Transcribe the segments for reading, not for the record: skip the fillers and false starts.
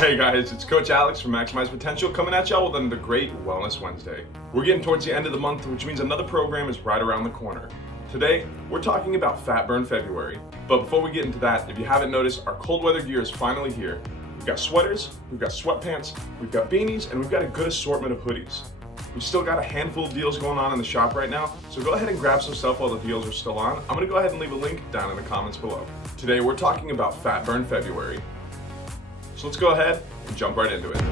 Hey guys, it's Coach Alex from Maximize Potential coming at y'all with another great Wellness Wednesday. We're getting towards the end of the month, which means another program is right around the corner. Today, we're talking about Fat Burn February. But before we get into that, if you haven't noticed, our cold weather gear is finally here. We've got sweaters, we've got sweatpants, we've got beanies, and we've got a good assortment of hoodies. We've still got a handful of deals going on in the shop right now, so go ahead and grab some stuff while the deals are still on. I'm gonna go ahead and leave a link down in the comments below. Today, we're talking about Fat Burn February. So let's go ahead and jump right into it.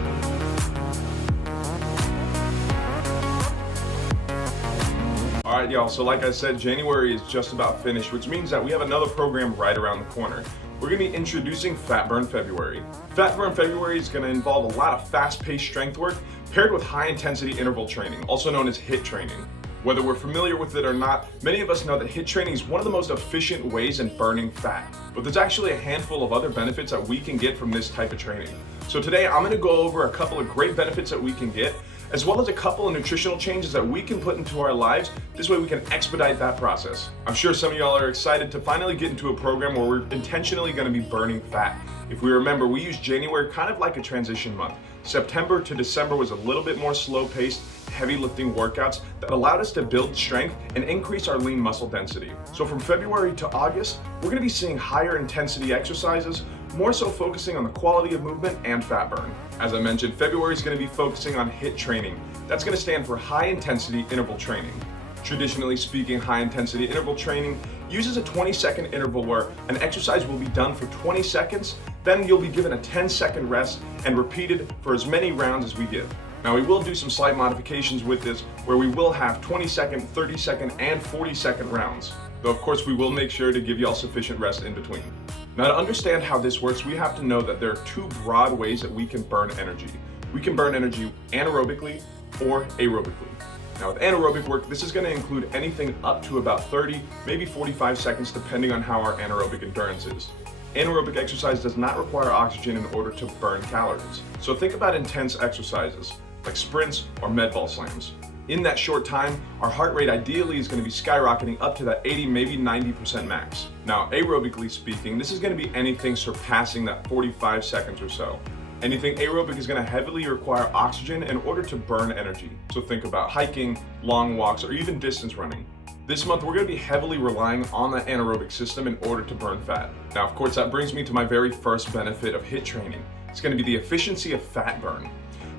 All right, y'all, so like I said, January is just about finished, which means that we have another program right around the corner. We're gonna be introducing Fat Burn February. Fat Burn February is gonna involve a lot of fast-paced strength work paired with high-intensity interval training, also known as HIIT training. Whether we're familiar with it or not, many of us know that HIIT training is one of the most efficient ways in burning fat. But there's actually a handful of other benefits that we can get from this type of training. So today I'm gonna go over a couple of great benefits that we can get, as well as a couple of nutritional changes that we can put into our lives. This way we can expedite that process. I'm sure some of y'all are excited to finally get into a program where we're intentionally gonna be burning fat. If we remember, we used January kind of like a transition month. September to December was a little bit more slow-paced, heavy lifting workouts that allowed us to build strength and increase our lean muscle density. So from February to August, we're gonna be seeing higher intensity exercises, more so focusing on the quality of movement and fat burn. As I mentioned, February is gonna be focusing on HIIT training. That's gonna stand for high intensity interval training. Traditionally speaking, high intensity interval training uses a 20-second interval where an exercise will be done for 20 seconds, then you'll be given a 10-second rest and repeated for as many rounds as we give. Now we will do some slight modifications with this where we will have 20-second, 30-second, and 40-second rounds. Though of course we will make sure to give y'all sufficient rest in between. Now to understand how this works, we have to know that there are two broad ways that we can burn energy. We can burn energy anaerobically or aerobically. Now with anaerobic work, this is going to include anything up to about 30, maybe 45 seconds depending on how our anaerobic endurance is. Anaerobic exercise does not require oxygen in order to burn calories. So think about intense exercises like sprints or med ball slams. In that short time, our heart rate ideally is going to be skyrocketing up to that 80, maybe 90% max. Now aerobically speaking, this is going to be anything surpassing that 45 seconds or so. Anything aerobic is going to heavily require oxygen in order to burn energy. So think about hiking, long walks, or even distance running. This month, we're going to be heavily relying on that anaerobic system in order to burn fat. Now, of course, that brings me to my very first benefit of HIIT training. It's going to be the efficiency of fat burn.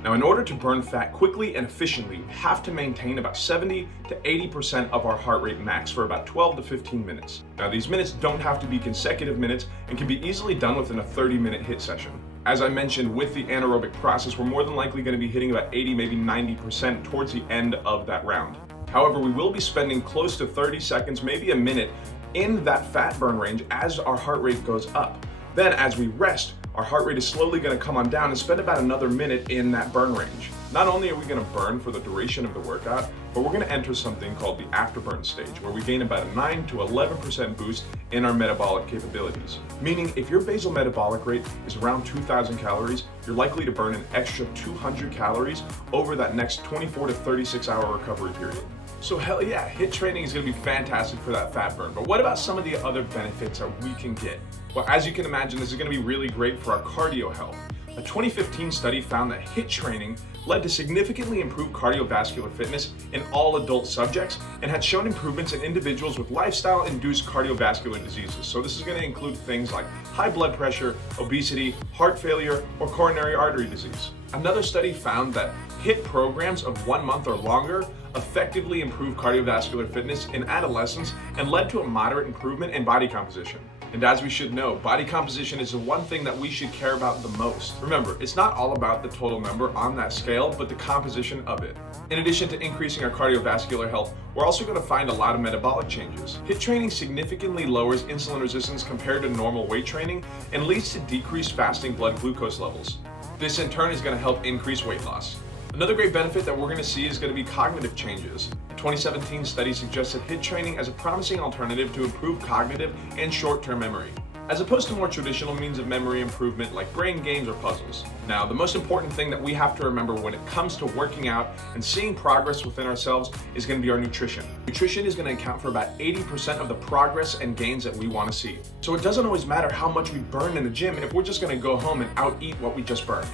Now, in order to burn fat quickly and efficiently, we have to maintain about 70 to 80% of our heart rate max for about 12 to 15 minutes. Now, these minutes don't have to be consecutive minutes and can be easily done within a 30-minute HIIT session. As I mentioned, with the anaerobic process, we're more than likely going to be hitting about 80, maybe 90% towards the end of that round. However, we will be spending close to 30 seconds, maybe a minute, in that fat burn range as our heart rate goes up. Then as we rest, our heart rate is slowly going to come on down and spend about another minute in that burn range. Not only are we going to burn for the duration of the workout, but we're going to enter something called the afterburn stage, where we gain about a 9 to 11% boost in our metabolic capabilities. Meaning if your basal metabolic rate is around 2,000 calories, you're likely to burn an extra 200 calories over that next 24 to 36 hour recovery period. So hell yeah, HIIT training is going to be fantastic for that fat burn. But what about some of the other benefits that we can get? Well, as you can imagine, this is going to be really great for our cardio health. A 2015 study found that HIIT training led to significantly improved cardiovascular fitness in all adult subjects and had shown improvements in individuals with lifestyle-induced cardiovascular diseases. So this is going to include things like high blood pressure, obesity, heart failure, or coronary artery disease. Another study found that HIIT programs of 1 month or longer effectively improved cardiovascular fitness in adolescents and led to a moderate improvement in body composition. And as we should know, body composition is the one thing that we should care about the most. Remember, it's not all about the total number on that scale, but the composition of it. In addition to increasing our cardiovascular health, we're also going to find a lot of metabolic changes. HIIT training significantly lowers insulin resistance compared to normal weight training and leads to decreased fasting blood glucose levels. This in turn is going to help increase weight loss. Another great benefit that we're going to see is going to be cognitive changes. A 2017 study suggested HIIT training as a promising alternative to improve cognitive and short-term memory. as opposed to more traditional means of memory improvement like brain games or puzzles. Now, the most important thing that we have to remember when it comes to working out and seeing progress within ourselves is going to be our nutrition. Nutrition is going to account for about 80% of the progress and gains that we want to see. So it doesn't always matter how much we burn in the gym if we're just going to go home and out-eat what we just burned.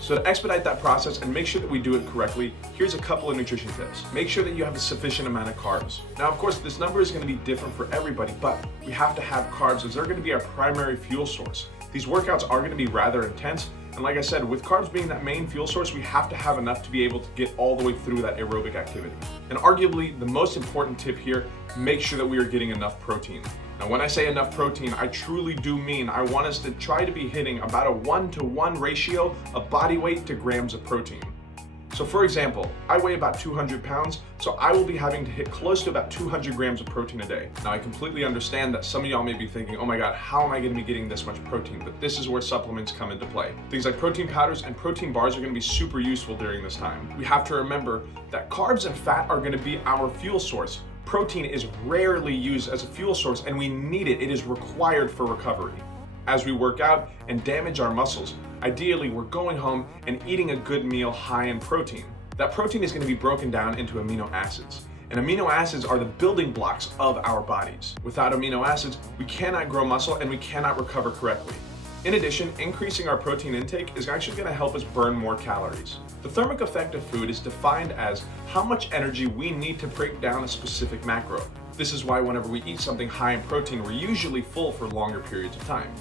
So to expedite that process and make sure that we do it correctly, here's a couple of nutrition tips. Make sure that you have a sufficient amount of carbs. Now, of course, this number is going to be different for everybody, but we have to have carbs as they're going to be our primary fuel source. These workouts are going to be rather intense, and like I said, with carbs being that main fuel source, we have to have enough to be able to get all the way through that aerobic activity. And arguably, the most important tip here, make sure that we are getting enough protein. Now, when I say enough protein, I truly do mean I want us to try to be hitting about a 1-to-1 ratio of body weight to grams of protein. So for example, I weigh about 200 pounds, so I will be having to hit close to about 200 grams of protein a day. Now, I completely understand that some of y'all may be thinking, oh my God, how am I gonna be getting this much protein? But this is where supplements come into play. Things like protein powders and protein bars are gonna be super useful during this time. We have to remember that carbs and fat are gonna be our fuel source. Protein is rarely used as a fuel source, and we need it. It is required for recovery. As we work out and damage our muscles, ideally we're going home and eating a good meal high in protein. That protein is going to be broken down into amino acids. And amino acids are the building blocks of our bodies. Without amino acids, we cannot grow muscle and we cannot recover correctly. In addition, increasing our protein intake is actually going to help us burn more calories. The thermic effect of food is defined as how much energy we need to break down a specific macro. This is why whenever we eat something high in protein, we're usually full for longer periods of time.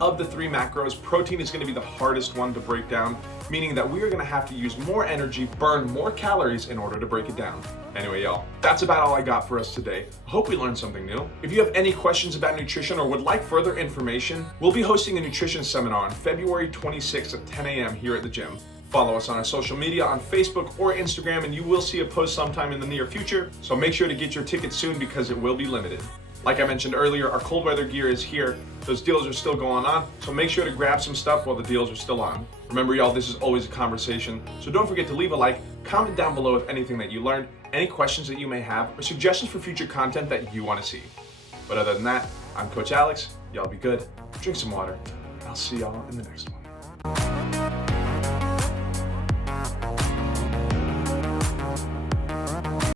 Of the 3 macros, protein is going to be the hardest one to break down, meaning that we are going to have to use more energy, burn more calories in order to break it down. Anyway, y'all, that's about all I got for us today. I hope we learned something new. If you have any questions about nutrition or would like further information, we'll be hosting a nutrition seminar on February 26th at 10 a.m. here at the gym. Follow us on our social media on Facebook or Instagram, and you will see a post sometime in the near future, so make sure to get your tickets soon because it will be limited. Like I mentioned earlier, our cold weather gear is here. Those deals are still going on, so make sure to grab some stuff while the deals are still on. Remember, y'all, this is always a conversation, so don't forget to leave a like, comment down below with anything that you learned, any questions that you may have, or suggestions for future content that you want to see. But other than that, I'm Coach Alex. Y'all be good, drink some water, and I'll see y'all in the next one.